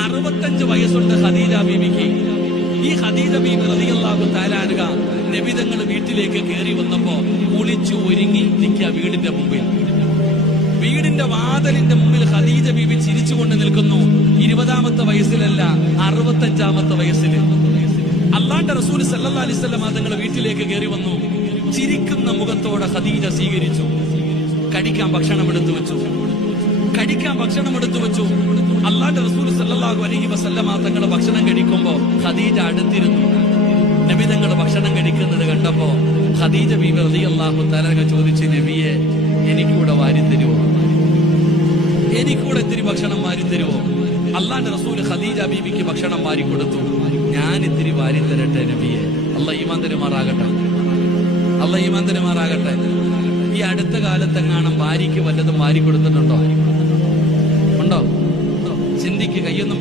65 വയസ്സുണ്ട് ഖദീജ ബീവിക്ക്. ഈ ഖദീജ ബീവി റളിയല്ലാഹു തആല അൻഹ നബിതങ്ങൾ വീട്ടിലേക്ക് കയറി വന്നപ്പോ കുളിച്ചു ഒരുങ്ങി നിൽക്കുക വീടിന്റെ മുമ്പിൽ. വീടിന്റെ വാതിലിന്റെ മുമ്പിൽ ഖദീജ ബീവി ചിരിച്ചുകൊണ്ട് നിൽക്കുന്നു. 20ാമത്തെ വയസ്സിലല്ല, 65ാമത്തെ വയസ്സിൽ. അല്ലാഹുവിന്റെ റസൂൽ സല്ലല്ലാഹു അലൈഹി വസല്ലം തങ്ങൾ വീട്ടിലേക്ക് കയറി വന്നു. ചിരിക്കുന്ന മുഖത്തോടെ ഖദീജ സ്വീകരിച്ചു. കഴിക്കാൻ ഭക്ഷണം എടുത്തു വെച്ചു. അല്ലാഹുവിന്റെ റസൂൽ സല്ലല്ലാഹു അലൈഹി വസല്ലം തങ്ങൾ ഭക്ഷണം കഴിക്കുമ്പോ ഖദീജ അടുത്തിരുന്നു. നബി തങ്ങൾ ഭക്ഷണം കഴിക്കുന്നത് കണ്ടപ്പോ ഖദീജ ബീവി റളിയല്ലാഹു തആല ചോദിച്ചു, നബിയെ എനിക്കൂടെ വാരിത്തരുവോ, എനിക്കൂടെ ഇത്തിരി ഭക്ഷണം വാരിത്തരുവോ? അല്ലാഹുവിന്റെ റസൂൽ ഖദീജ ബീവിക്ക് ഭക്ഷണം വാരി കൊടുത്തു. ഞാൻ ഇത്തിരി വാരിത്തരട്ടെ നബിയെ. അല്ലാഹ് ഈമാൻ തരുമാറാകട്ടെ. ഈ അടുത്ത കാലത്തെങ്ങാനും ഭാര്യയ്ക്ക് വല്ലതും വാരി കൊടുത്തിട്ടുണ്ടോ? ചിന്തിക്ക്. കയ്യൊന്നും